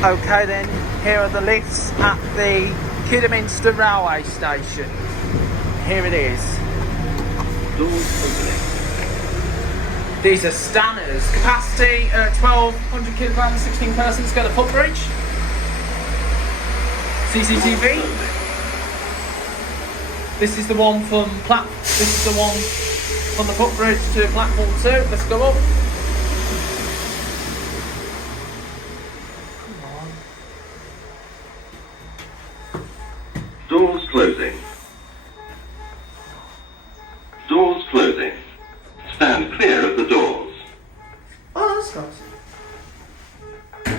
Okay then, here are the lifts at the Kidderminster railway station. Here it is. Doors opening. These are Stannahs. Capacity 1,200 kilograms, 16 persons. Go to footbridge. CCTV. This is the one from the footbridge to platform 2. Let's go up. Doors closing. Doors closing. Stand clear of the doors. Oh, that's nice.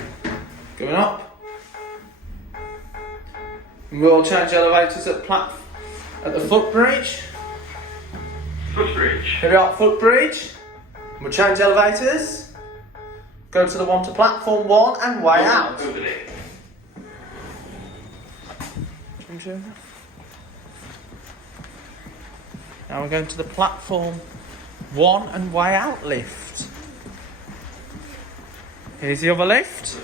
Going up. We'll change elevators at the footbridge. Footbridge. Here we are, footbridge. We'll change elevators. Go to the one to platform 1 and way out. Opening. Now we're going to the platform 1 and way out lift. Here's the other lift.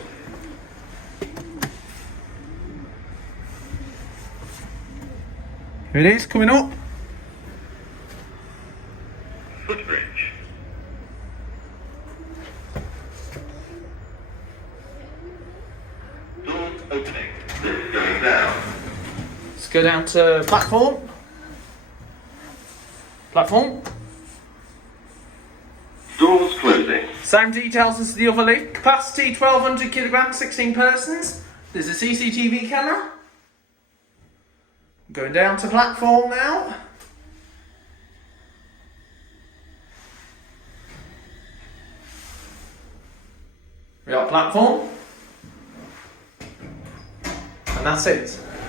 Here it is, coming up. Footbridge. Doors opening. Lift going down. Let's go down to platform. Platform. Doors closing. Same details as the other lift. Capacity 1,200 kilograms, 16 persons. There's a CCTV camera. Going down to platform now. We got platform. And that's it.